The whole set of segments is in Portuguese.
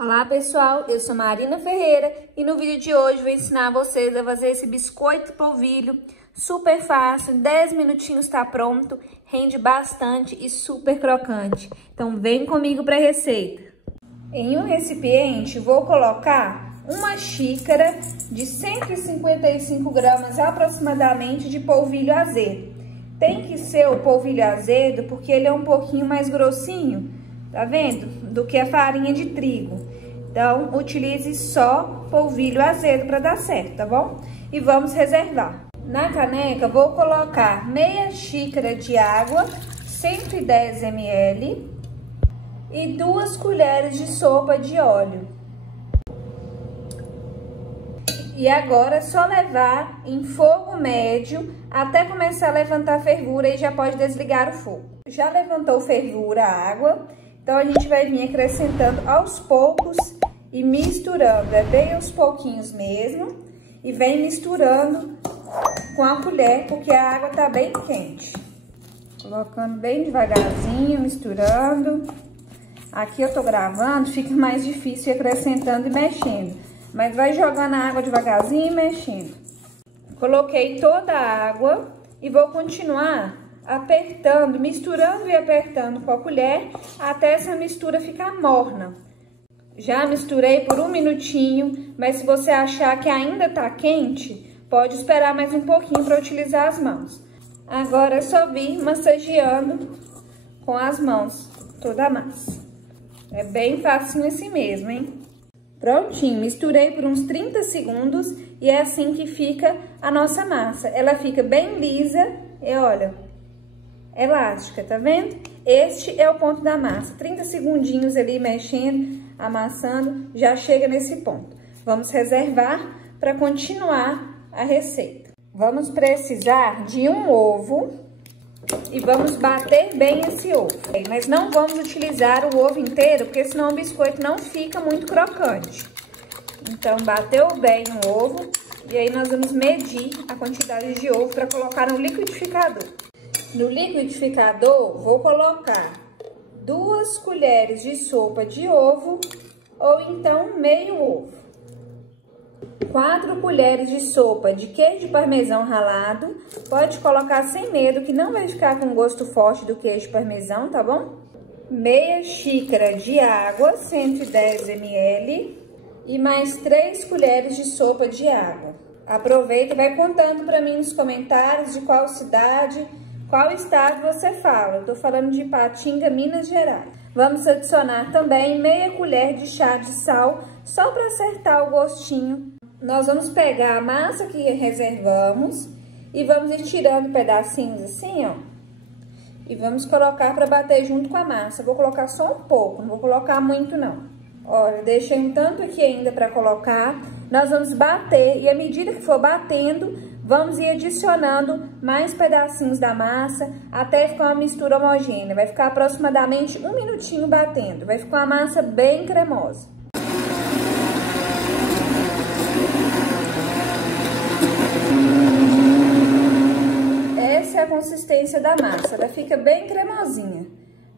Olá pessoal, eu sou Marina Ferreira e no vídeo de hoje vou ensinar vocês a fazer esse biscoito polvilho super fácil, 10 minutinhos está pronto, rende bastante e super crocante. Então vem comigo para a receita. Em um recipiente vou colocar uma xícara de 155 gramas aproximadamente de polvilho azedo. Tem que ser o polvilho azedo porque ele é um pouquinho mais grossinho, tá vendo? Do que a farinha de trigo. Então, utilize só polvilho azedo para dar certo, tá bom? E vamos reservar. Na caneca, vou colocar meia xícara de água, 110 ml, e 2 colheres de sopa de óleo. E agora é só levar em fogo médio até começar a levantar fervura e já pode desligar o fogo. Já levantou fervura a água, então a gente vai vir acrescentando aos poucos e misturando, é bem aos pouquinhos mesmo, e vem misturando com a colher, porque a água tá bem quente. Colocando bem devagarzinho, misturando. Aqui eu tô gravando, fica mais difícil ir acrescentando e mexendo, mas vai jogando a água devagarzinho e mexendo. Coloquei toda a água e vou continuar apertando, misturando e apertando com a colher até essa mistura ficar morna. Já misturei por 1 minutinho, mas se você achar que ainda tá quente, pode esperar mais um pouquinho para utilizar as mãos. Agora é só vir massageando com as mãos toda a massa. É bem facinho assim mesmo, hein? Prontinho, misturei por uns 30 segundos e é assim que fica a nossa massa. Ela fica bem lisa e olha, elástica, tá vendo? Este é o ponto da massa. 30 segundinhos ali mexendo, amassando, já chega nesse ponto. Vamos reservar para continuar a receita. Vamos precisar de um ovo e vamos bater bem esse ovo. Mas não vamos utilizar o ovo inteiro, porque senão o biscoito não fica muito crocante. Então, bateu bem o ovo e aí nós vamos medir a quantidade de ovo para colocar no liquidificador. No liquidificador, vou colocar 2 colheres de sopa de ovo ou então meio ovo. 4 colheres de sopa de queijo parmesão ralado. Pode colocar sem medo, que não vai ficar com gosto forte do queijo parmesão, tá bom? Meia xícara de água, 110 ml. E mais 3 colheres de sopa de água. Aproveita e vai contando para mim nos comentários de qual cidade, qual estado você fala. Eu tô falando de Ipatinga, Minas Gerais. Vamos adicionar também meia colher de chá de sal, só para acertar o gostinho. Nós vamos pegar a massa que reservamos e vamos ir tirando pedacinhos assim, ó. E vamos colocar para bater junto com a massa. Vou colocar só um pouco, não vou colocar muito não. Olha, deixei um tanto aqui ainda para colocar. Nós vamos bater e à medida que for batendo, vamos ir adicionando mais pedacinhos da massa até ficar uma mistura homogênea. Vai ficar aproximadamente 1 minutinho batendo. Vai ficar uma massa bem cremosa. Essa é a consistência da massa. Ela fica bem cremosinha.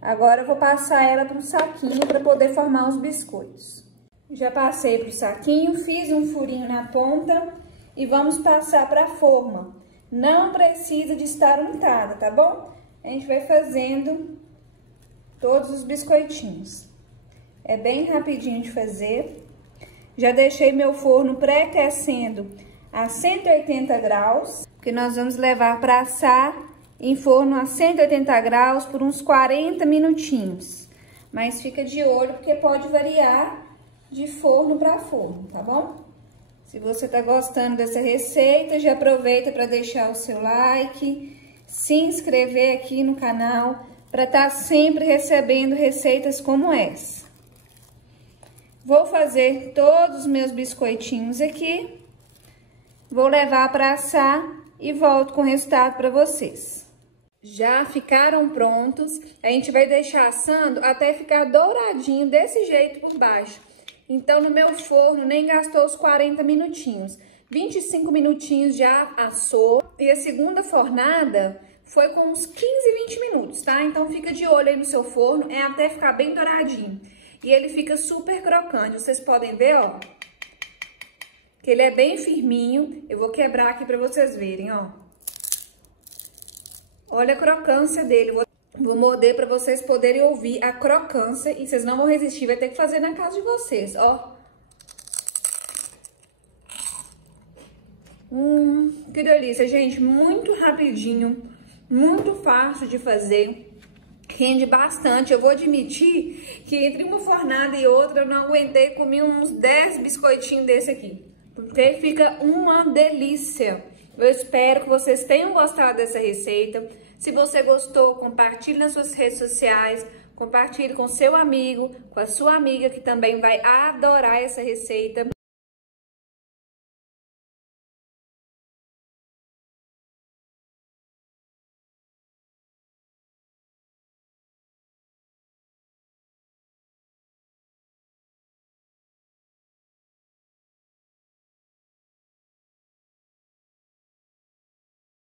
Agora eu vou passar ela para um saquinho para poder formar os biscoitos. Já passei para o saquinho, fiz um furinho na ponta e vamos passar para a forma. Não precisa de estar untada, tá bom? A gente vai fazendo todos os biscoitinhos. É bem rapidinho de fazer. Já deixei meu forno pré-aquecendo a 180 graus, que nós vamos levar para assar em forno a 180 graus por uns 40 minutinhos. Mas fica de olho porque pode variar de forno para forno, tá bom? Se você tá gostando dessa receita, já aproveita para deixar o seu like, se inscrever aqui no canal para estar sempre recebendo receitas como essa. Vou fazer todos os meus biscoitinhos aqui, vou levar para assar e volto com o resultado para vocês. Já ficaram prontos, a gente vai deixar assando até ficar douradinho desse jeito por baixo. Então, no meu forno, nem gastou os 40 minutinhos. 25 minutinhos já assou. E a segunda fornada foi com uns 15, 20 minutos, tá? Então, fica de olho aí no seu forno, é até ficar bem douradinho. E ele fica super crocante, vocês podem ver, ó. Que ele é bem firminho. Eu vou quebrar aqui pra vocês verem, ó. Olha a crocância dele. Vou morder pra vocês poderem ouvir a crocância. E vocês não vão resistir, vai ter que fazer na casa de vocês, ó. Que delícia, gente. Muito rapidinho, muito fácil de fazer. Rende bastante. Eu vou admitir que entre uma fornada e outra eu não aguentei, comi uns 10 biscoitinhos desse aqui. Porque fica uma delícia. Eu espero que vocês tenham gostado dessa receita. Se você gostou, compartilhe nas suas redes sociais. Compartilhe com seu amigo, com a sua amiga que também vai adorar essa receita.